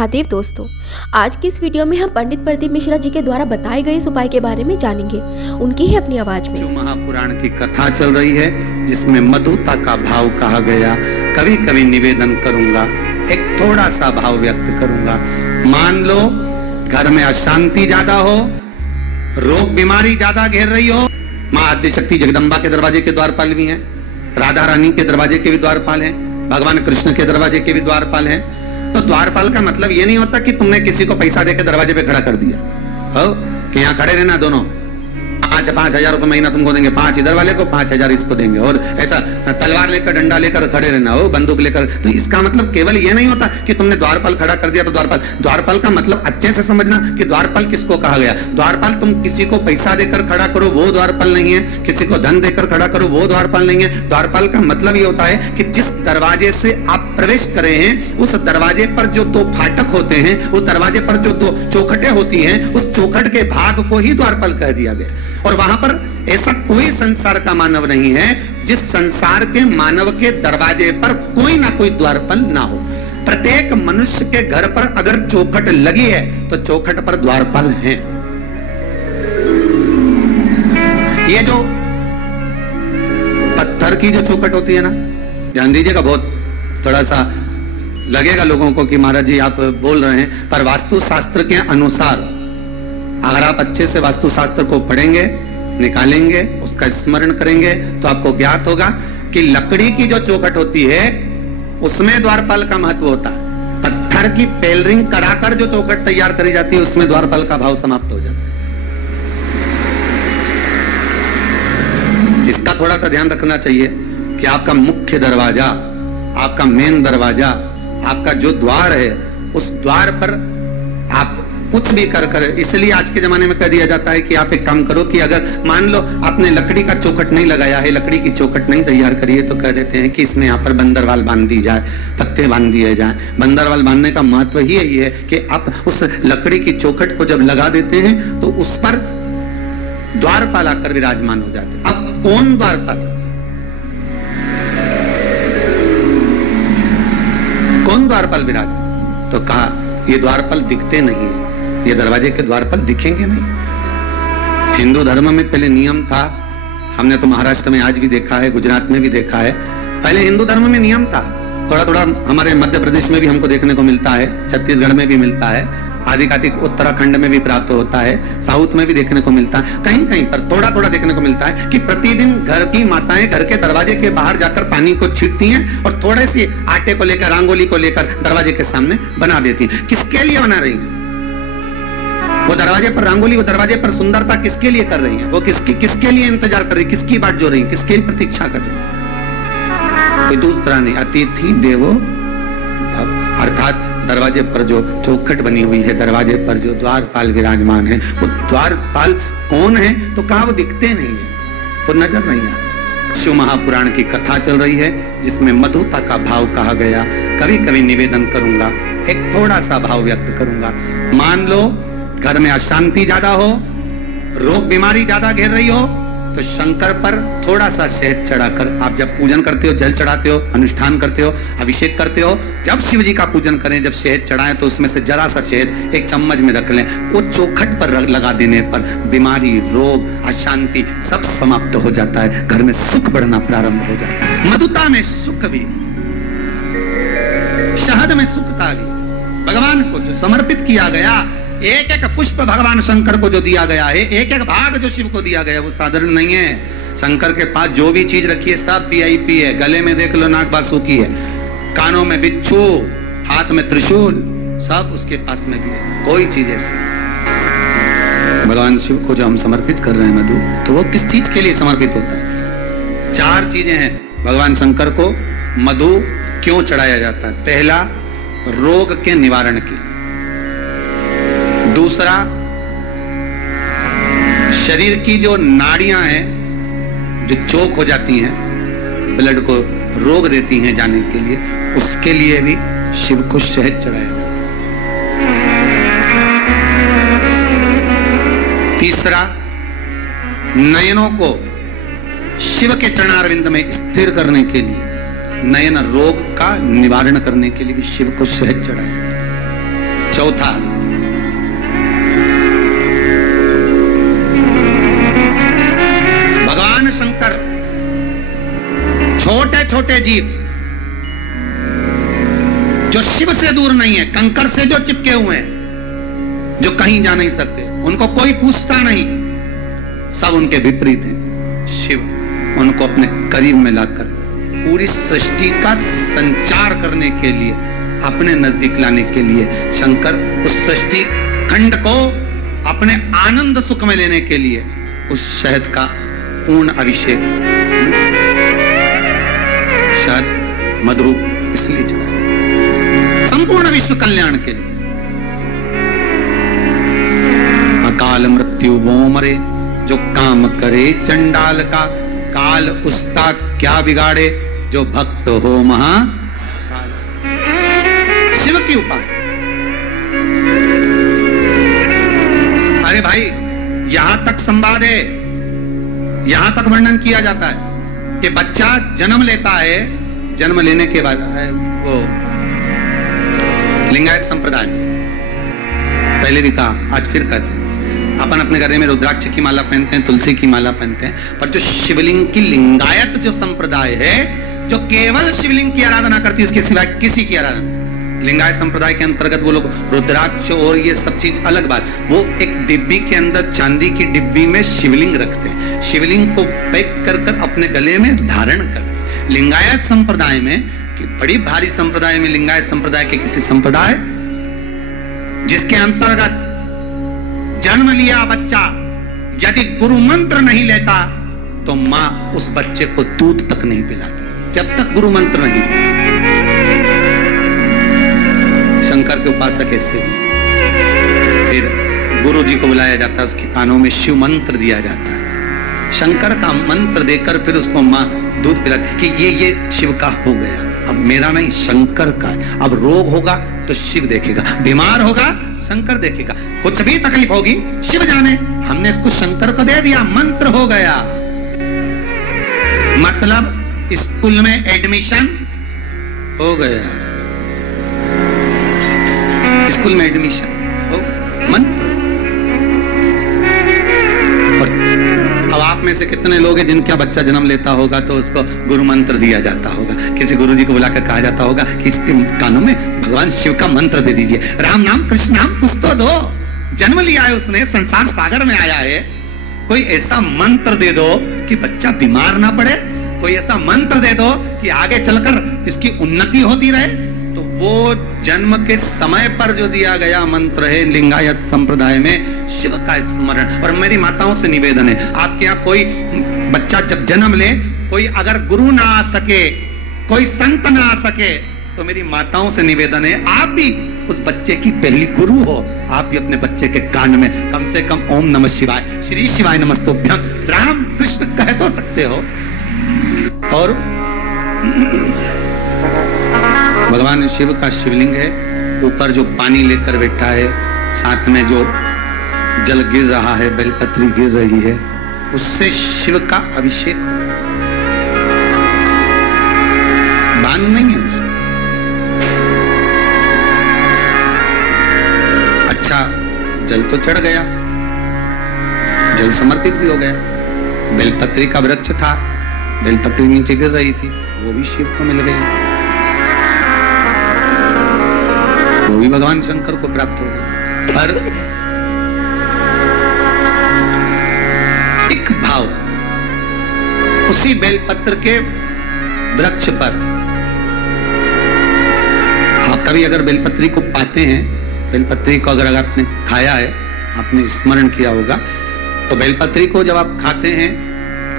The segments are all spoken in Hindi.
महादेव दोस्तों, आज की इस वीडियो में हम पंडित प्रदीप मिश्रा जी के द्वारा बताए गए इस उपाय के बारे में जानेंगे, उनकी ही अपनी आवाज में। जो महापुराण की कथा चल रही है जिसमें मधुता का भाव कहा गया, कभी कभी निवेदन करूंगा, एक थोड़ा सा भाव व्यक्त करूंगा। मान लो घर में अशांति ज्यादा हो, रोग बीमारी ज्यादा घेर रही हो, माँ आद्यशक्ति जगदम्बा के दरवाजे के द्वारपाल भी हैं, राधा रानी के दरवाजे के भी द्वारपाल हैं, भगवान कृष्ण के दरवाजे के भी द्वारपाल हैं। तो द्वारपाल का मतलब ये नहीं होता कि तुमने किसी को पैसा देकर दरवाजे पे खड़ा कर दिया हो कि यहाँ खड़े रहना, दोनों 5,000 रुपए महीना तुमको देंगे, 5 इधर वाले को 5,000 इसको देंगे, और ऐसा तलवार लेकर डंडा लेकर खड़े रहना हो, बंदूक लेकर। तो इसका मतलब केवल ये नहीं होता कि तुमने द्वारपाल खड़ा कर दिया तो द्वारपाल का मतलब अच्छे से समझना कि द्वारपाल किसको कहा गया। द्वारपाल तुम किसी को पैसा देकर खड़ा करो वो द्वारपाल नहीं है, किसी को धन देकर खड़ा करो वो द्वारपाल नहीं है। द्वारपाल का मतलब ये होता है कि जिस दरवाजे से आप प्रवेश कर रहे हैं उस दरवाजे पर जो 2 फाटक होते हैं, उस दरवाजे पर जो 2 चौखटें होती हैं, उस चौखट के भाग को ही द्वारपाल कह दिया गया। और वहां पर ऐसा कोई संसार का मानव नहीं है जिस संसार के मानव के दरवाजे पर कोई ना कोई द्वारपाल ना हो। प्रत्येक मनुष्य के घर पर अगर चौखट लगी है तो चौखट पर द्वारपाल हैं। ये जो पत्थर की जो चौखट होती है ना, ध्यान दीजिएगा, बहुत थोड़ा सा लगेगा लोगों को कि महाराज जी आप बोल रहे हैं, पर वास्तुशास्त्र के अनुसार अगर आप अच्छे से वास्तुशास्त्र को पढ़ेंगे, निकालेंगे, उसका स्मरण करेंगे तो आपको ज्ञात होगा कि लकड़ी की जो चौखट होती है उसमें द्वारपाल का महत्व होता है। पत्थर की पेलरिंग कराकर जो चौखट तैयार करी जाती है उसमें द्वारपाल का भाव समाप्त हो जाता है। इसका थोड़ा सा ध्यान रखना चाहिए कि आपका मुख्य दरवाजा, आपका मेन दरवाजा, आपका जो द्वार है उस द्वार पर आप कुछ भी कर इसलिए आज के जमाने में कह दिया जाता है कि आप एक काम करो कि अगर मान लो आपने लकड़ी का चौखट नहीं लगाया है, लकड़ी की चौखट नहीं तैयार करी है, तो कह देते हैं कि इसमें यहाँ पर बंदरवाल बांध दी जाए, तख्ते बांध दिए जाए। बंदरवाल बांधने का महत्व ही यही है कि आप उस लकड़ी की चौखट को जब लगा देते हैं तो उस पर द्वारपाल आकर विराजमान हो जाते हैं। अब कौन द्वारपाल, कौन द्वारपाल विराजमान? तो कहा ये द्वारपाल दिखते नहीं है, ये दरवाजे के द्वारपाल दिखेंगे नहीं। हिंदू धर्म में पहले नियम था, हमने तो महाराष्ट्र में आज भी देखा है, गुजरात में भी देखा है। पहले हिंदू धर्म में नियम था, थोड़ा थोड़ा हमारे मध्य प्रदेश में भी हमको देखने को मिलता है, छत्तीसगढ़ में भी मिलता है, आधिकाधिक उत्तराखंड में भी प्राप्त होता है, साउथ में भी देखने को मिलता है, कहीं कहीं पर थोड़ा थोड़ा देखने को मिलता है कि प्रतिदिन घर की माताएं घर के दरवाजे के बाहर जाकर पानी को छींटती हैं और थोड़े से आटे को लेकर, रंगोली को लेकर दरवाजे के सामने बना देती हैं। किसके लिए बना रही हैं वो दरवाजे पर रंगोली, वो दरवाजे पर सुंदरता किसके लिए कर रही है, वो किसके लिए इंतजार कर रही है, किसकी बात जो रही है, किसके लिए प्रतीक्षा कर रही है? कोई दूसरा नहीं, अतिथि देवो भव। अर्थात दरवाजे पर जो चौखट बनी हुई है, दरवाजे पर जो द्वारपाल विराजमान है, वो द्वारपाल कौन है? तो कहा वो दिखते नहीं है, वो नजर नहीं आता। शिव महापुराण की कथा चल रही है जिसमें मधुता का भाव कहा गया, कभी कभी निवेदन करूंगा, एक थोड़ा सा भाव व्यक्त करूंगा। मान लो घर में अशांति ज्यादा हो, रोग बीमारी ज्यादा घेर रही हो, तो शंकर पर थोड़ा सा शहद चढ़ाकर आप जब पूजन करते हो, जल चढ़ाते हो, अनुष्ठान करते हो, अभिषेक करते हो, जब शिव जी का पूजन करें, जब शहद चढ़ाएं तो उसमें से जरा सा शहद एक चम्मच में रख लें। वो चौखट पर लगा देने पर बीमारी, रोग, अशांति सब समाप्त हो जाता है, घर में सुख बढ़ना प्रारंभ हो जाता है। मधुता में सुख भी, शहद में सुखता भी। भगवान को जो समर्पित किया गया, एक एक पुष्प भगवान शंकर को जो दिया गया है, एक एक भाग जो शिव को दिया गया, वो साधारण नहीं है। शंकर के पास जो भी चीज रखी है सब VIP है। गले में देख लो नाग बासुकी है, कानों में बिच्छू, हाथ में त्रिशूल, सब उसके पास में भी है। कोई चीज ऐसी भगवान शिव को जो हम समर्पित कर रहे हैं मधु, तो वो किस चीज के लिए समर्पित होता है? 4 चीजें हैं भगवान शंकर को मधु क्यों चढ़ाया जाता है। पहला, रोग के निवारण के लिए। दूसरा, शरीर की जो नाड़ियां हैं जो चोक हो जाती हैं, ब्लड को रोक देती हैं जाने के लिए, उसके लिए भी शिव को शहद चढ़ाया जाता है। तीसरा, नयनों को शिव के चरणारविंद में स्थिर करने के लिए, नयन रोग का निवारण करने के लिए भी शिव को शहद चढ़ाया जाता है। चौथा, भगवान शंकर छोटे छोटे जीव जो शिव से दूर नहीं है, कंकर से जो चिपके हुए हैं, जो कहीं जा नहीं सकते, उनको कोई पूछता नहीं, सब उनके विपरीत हैं। शिव उनको अपने करीब में लाकर पूरी सृष्टि का संचार करने के लिए, अपने नजदीक लाने के लिए, शंकर उस सृष्टि खंड को अपने आनंद सुख में लेने के लिए उस शहद का पूर्ण अभिषेक, शहद मधु इसलिए चढ़ाया संपूर्ण विश्व कल्याण के लिए। अकाल मृत्यु वो मरे जो काम करे चंडाल का, काल उसका क्या बिगाड़े जो भक्त हो महाकाल। शिव की उपासना। अरे भाई, यहां तक संवाद है, यहां तक वर्णन किया जाता है कि बच्चा जन्म लेता है, जन्म लेने के बाद वो लिंगायत संप्रदाय पहले भी कहा, आज फिर कहते हैं, अपन अपने गले में रुद्राक्ष की माला पहनते हैं, तुलसी की माला पहनते हैं, पर जो शिवलिंग की लिंगायत जो संप्रदाय है, जो केवल शिवलिंग की आराधना करती है, इसके सिवाय किसी की आराधना, लिंगायत संप्रदाय के अंतर्गत वो लोग रुद्राक्ष और ये सब चीज अलग बात, वो एक डिब्बी के अंदर, चांदी की डिब्बी में शिवलिंग रखते हैं, शिवलिंग को पैक कर कर अपने गले में धारण करते हैं। लिंगायत संप्रदाय में, बड़ी भारी संप्रदाय में, लिंगायत संप्रदाय के किसी संप्रदाय जिसके अंतर्गत जन्म लिया बच्चा यदि गुरु मंत्र नहीं लेता तो मां उस बच्चे को दूध तक नहीं पिलाती जब तक गुरु मंत्र नहीं। शंकर के उपासक ऐसे भी, फिर गुरु जी को बुलाया जाता है, उसके कानों में शिव मंत्र दिया जाता है, शंकर का मंत्र देकर फिर उसको मां दूध पिलाती कि ये शिव का हो गया, अब मेरा नहीं शंकर का। अब रोग होगा तो शिव देखेगा, बीमार होगा शंकर देखेगा, कुछ भी तकलीफ होगी शिव जाने, हमने इसको शंकर को दे दिया, मंत्र हो गया। मतलब स्कूल में एडमिशन हो गया, स्कूल में एडमिशन हो गया, मंत्र। और अब आप में से कितने लोग हैं जिनका बच्चा जन्म लेता होगा तो उसको गुरु मंत्र दिया जाता होगा, किसी गुरु जी को बुलाकर कहा जाता होगा कि इसके कानों में भगवान शिव का मंत्र दे दीजिए, राम नाम कृष्ण नाम कुछ तो दो, जन्म लिया है उसने, संसार सागर में आया है, कोई ऐसा मंत्र दे दो कि बच्चा बीमार ना पड़े, कोई ऐसा मंत्र दे दो कि आगे चलकर इसकी उन्नति होती रहे। तो वो जन्म के समय पर जो दिया गया मंत्र है लिंगायत संप्रदाय में, शिव का स्मरण। और मेरी माताओं से निवेदन है, आपके यहाँ कोई बच्चा जब जन्म ले, कोई अगर गुरु ना आ सके, कोई संत ना आ सके, तो मेरी माताओं से निवेदन है आप भी उस बच्चे की पहली गुरु हो, आप भी अपने बच्चे के कान में कम से कम ओम नमः शिवाय, श्री शिवाय नमस्तुभ्यं, राम कृष्ण कह तो सकते हो। और भगवान शिव का शिवलिंग है, ऊपर जो पानी लेकर बैठा है, साथ में जो जल गिर रहा है, बेलपत्री गिर रही है, उससे शिव का अभिषेक हो रहा है, दान नहीं है उसको। अच्छा, जल तो चढ़ गया, जल समर्पित भी हो गया, बेलपत्री का वृक्ष था, बेलपत्री नीचे गिर रही थी, वो भी शिव को मिल गई, वो भी भगवान शंकर को प्राप्त हो गई। पर एक भाव उसी बेलपत्र के वृक्ष पर, आप कभी अगर बेलपत्री को पाते हैं, बेलपत्री को अगर आपने खाया है, आपने स्मरण किया होगा, तो बेलपत्री को जब आप खाते हैं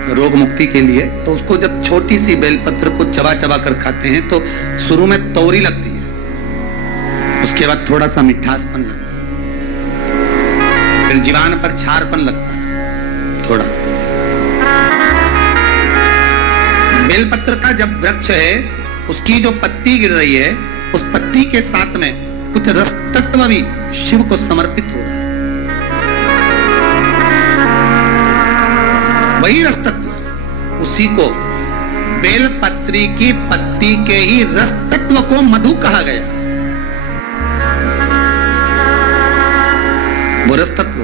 रोग मुक्ति के लिए, तो उसको जब छोटी सी बेलपत्र को चबा चबा कर खाते हैं तो शुरू में तौरी लगती है, उसके बाद थोड़ा सा मिठासपन लगता है, फिर जीवान पर छारपन लगता है थोड़ा। बेलपत्र का जब वृक्ष है, उसकी जो पत्ती गिर रही है, उस पत्ती के साथ में कुछ रस तत्व भी शिव को समर्पित हो रहा है, वही रस तत्व, उसी को बेलपत्री की पत्ती के ही रस तत्व को मधु कहा गया। वो रस तत्व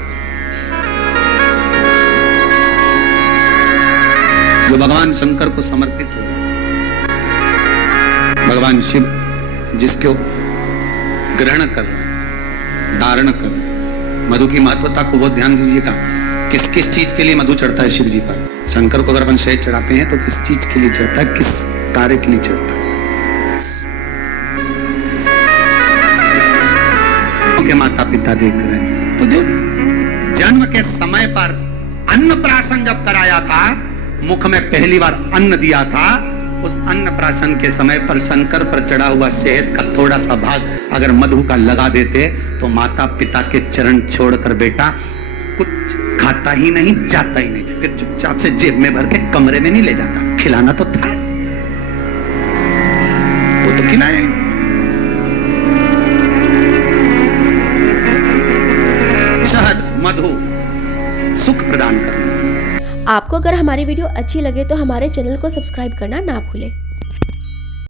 जो भगवान शंकर को समर्पित हो, भगवान शिव जिसको ग्रहण कर रहे, धारण कर रहे। मधु की महत्वता को बहुत ध्यान दीजिएगा। किस किस चीज के लिए मधु चढ़ता है शिव जी पर? शंकर को अगर अपन शहद चढ़ाते हैं तो किस चीज के लिए चढ़ता है, किस कार्य के लिए चढ़ता है? के माता पिता देख रहे हैं। तो जो जन्म के समय पर अन्नप्राशन जब कराया था, मुख में पहली बार अन्न दिया था, उस अन्नप्राशन के समय पर शंकर पर चढ़ा हुआ शहद का थोड़ा सा भाग अगर मधु का लगा देते तो माता पिता के चरण छोड़कर बेटा कुछ खाता ही नहीं, जाता ही नहीं, फिर चुपचाप से जेब में भर के कमरे में नहीं ले जाता। खिलाना तो था, वो तो खिलाए। शहद मधु सुख प्रदान करना। आपको अगर हमारी वीडियो अच्छी लगे तो हमारे चैनल को सब्सक्राइब करना ना भूलें।